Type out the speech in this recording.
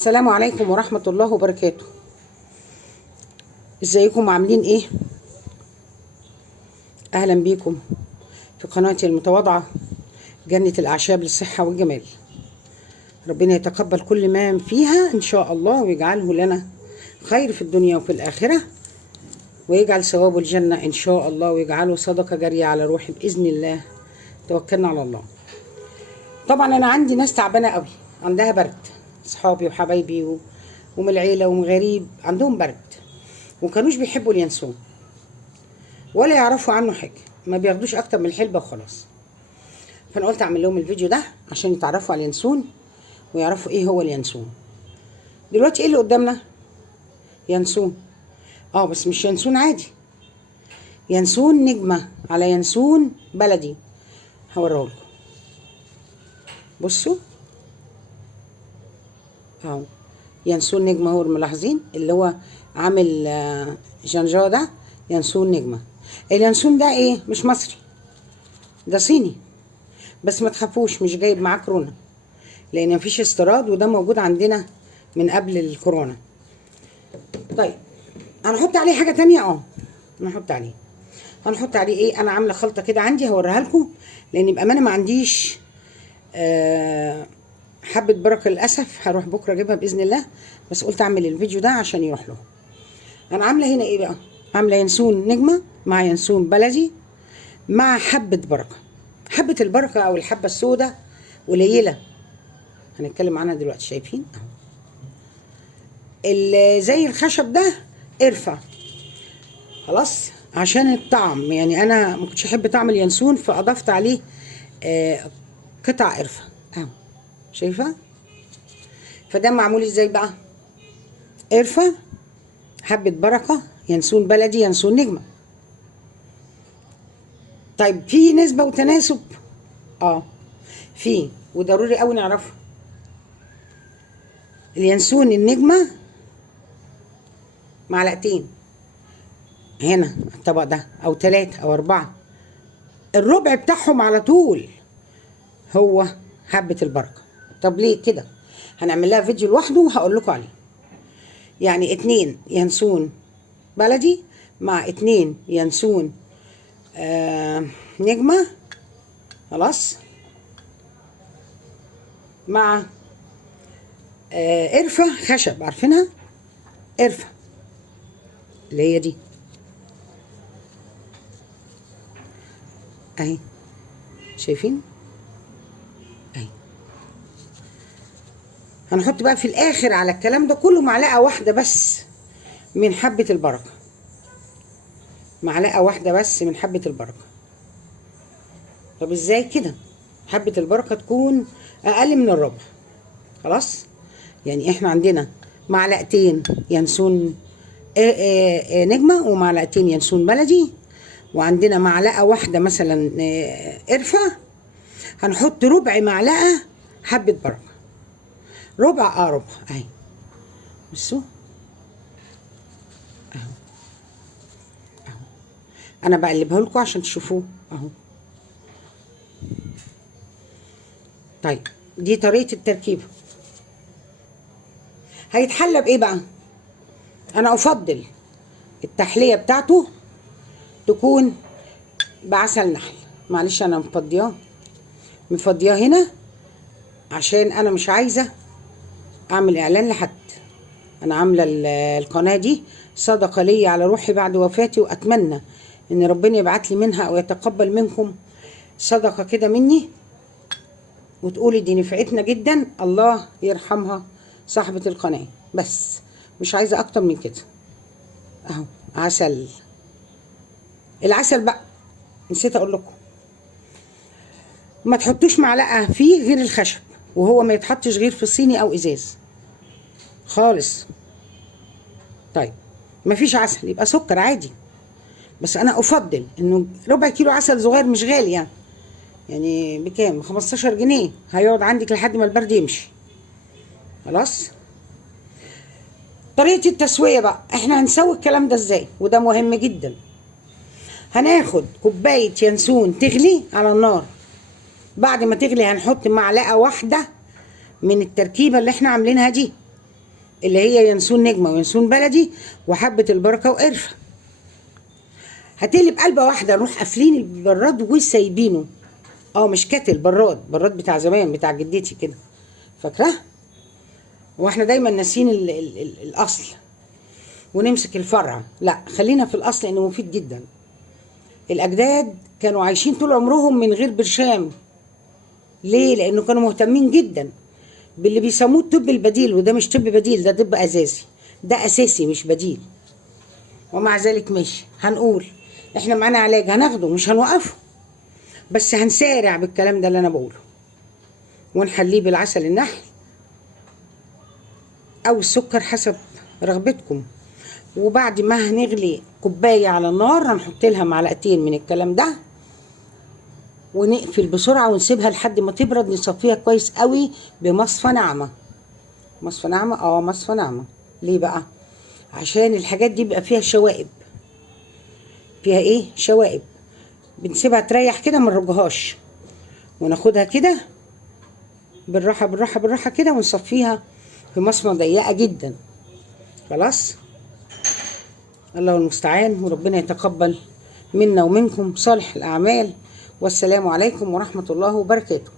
السلام عليكم ورحمة الله وبركاته. ازيكم عاملين ايه؟ اهلا بيكم في قناتي المتواضعة جنة الاعشاب للصحة والجمال. ربنا يتقبل كل ما فيها ان شاء الله ويجعله لنا خير في الدنيا وفي الاخرة، ويجعل ثوابه الجنة ان شاء الله، ويجعله صدقة جارية على روحي باذن الله. توكلنا على الله. طبعا انا عندي ناس تعبانة قوي، عندها برد، صحابي وحبايبي ومن العيلة ومن غريب عندهم برد، ومكانوش بيحبوا اليانسون ولا يعرفوا عنه حاجة، ما بياخدوش اكتر من الحلبة وخلاص. فانا قلت اعمل لهم الفيديو ده عشان يتعرفوا على اليانسون ويعرفوا ايه هو اليانسون. دلوقتي ايه اللي قدامنا؟ يانسون. بس مش يانسون عادي، يانسون نجمة على يانسون بلدي. هوريهولكم، بصوا اهو يانسون نجمة، هو ملاحظين اللي هو عامل جنجاه ده يانسون نجمة. اليانسون ده ايه؟ مش مصري، ده صيني، بس ما تخافوش مش جايب معاه كورونا، لان مفيش استيراد وده موجود عندنا من قبل الكورونا. طيب هنحط عليه حاجة تانية، هنحط عليه ايه؟ انا عاملة خلطة كده عندي هوريها لكم، لان بأمانة ما عنديش حبة بركة للأسف، هروح بكرة اجيبها بإذن الله، بس قلت اعمل الفيديو ده عشان يروح له. انا عاملة هنا ايه بقى؟ عاملة ينسون نجمة مع ينسون بلدي مع حبة بركة. حبة البركة او الحبة السوداء قليلة، هنتكلم عنها دلوقتي. شايفين اهو اللي زي الخشب ده قرفة، خلاص عشان الطعم، يعني انا ما كنتش احب طعم اليانسون فاضفت عليه قطع قرفة اهو، شايفة؟ فده معمول ازاي بقى؟ قرفة، حبة بركة، ينسون بلدي، ينسون نجمة. طيب في نسبة وتناسب؟ في، وضروري قوي نعرفه. اليانسون النجمة معلقتين هنا الطبق ده، او 3 أو 4، الربع بتاعهم على طول هو حبة البركة. طب ليه كده؟ هنعمل لها فيديو لوحده وهقول لكم عليه. يعني 2 ينسون بلدي مع 2 ينسون نجمة، خلاص، مع قرفة خشب، عارفينها؟ قرفة اللي هي دي اهي، شايفين؟ اهي. هنحط بقى في الاخر على الكلام ده كله معلقة واحدة بس من حبة البركة، معلقة واحدة بس من حبة البركة. طب ازاي كده؟ حبة البركة تكون اقل من الربع، خلاص. يعني احنا عندنا معلقتين ينسون نجمة ومعلقتين ينسون بلدي، وعندنا معلقة واحدة مثلا قرفة، هنحط ربع معلقة حبة بركة، ربع اهي، بصوا اهو، اهو انا بقلبها لكم عشان تشوفوه اهو. طيب دي طريقة التركيبة. هيتحلى بايه بقى؟ انا افضل التحلية بتاعته تكون بعسل نحل. معلش انا مفضياه هنا عشان انا مش عايزة اعمل اعلان لحد. انا عاملة القناة دي صدقة لي على روحي بعد وفاتي، واتمنى ان ربنا يبعت لي منها او يتقبل منكم صدقة كده مني، وتقولي دي نفعتنا جدا، الله يرحمها صاحبة القناة. بس مش عايزة اكتر من كده. اهو عسل. العسل بقى نسيت اقول لكم، ما تحطوش معلقة فيه غير الخشب، وهو ما يتحطش غير في صيني او ازاز خالص. طيب مفيش عسل يبقى سكر عادي، بس انا افضل انه ربع كيلو عسل صغير، مش غالي يعني بكام؟ 15 جنيه، هيقعد عندك لحد ما البرد يمشي، خلاص. طريقة التسوية بقى، احنا هنسوي الكلام ده ازاي؟ وده مهم جدا. هناخد كوباية ينسون تغلي على النار، بعد ما تغلي هنحط معلقة واحدة من التركيبة اللي احنا عاملينها دي، اللي هي ينسون نجمه وينسون بلدي وحبه البركه وقرفه. هتقلب قلبه واحده، نروح قافلين البراد وسايبينه. مش كاتل، براد بتاع زمان بتاع جدتي كده، فاكراه؟ واحنا دايما ناسين ال الاصل ونمسك الفرع. لا، خلينا في الاصل انه مفيد جدا. الاجداد كانوا عايشين طول عمرهم من غير برشام. ليه؟ لانه كانوا مهتمين جدا باللي بيسموه الطب البديل، وده مش طب بديل، ده طب اساسي. ده اساسي مش بديل. ومع ذلك ماشي هنقول احنا معانا علاج هناخده، مش هنوقفه، بس هنسارع بالكلام ده اللي انا بقوله، ونحليه بالعسل النحل او السكر حسب رغبتكم. وبعد ما هنغلي كوبايه على النار هنحط لها معلقتين من الكلام ده، ونقفل بسرعه ونسيبها لحد ما تبرد. نصفيها كويس قوي بمصفى ناعمه. مصفى ناعمه، مصفى ناعمه. ليه بقى؟ عشان الحاجات دي بيبقى فيها شوائب. فيها ايه؟ شوائب. بنسيبها تريح كده، ما نرجهاش، وناخدها كده بالراحه بالراحه بالراحه كده، ونصفيها في مصفى ضيقه جدا. خلاص. الله المستعان، وربنا يتقبل منا ومنكم صالح الأعمال. والسلام عليكم ورحمة الله وبركاته.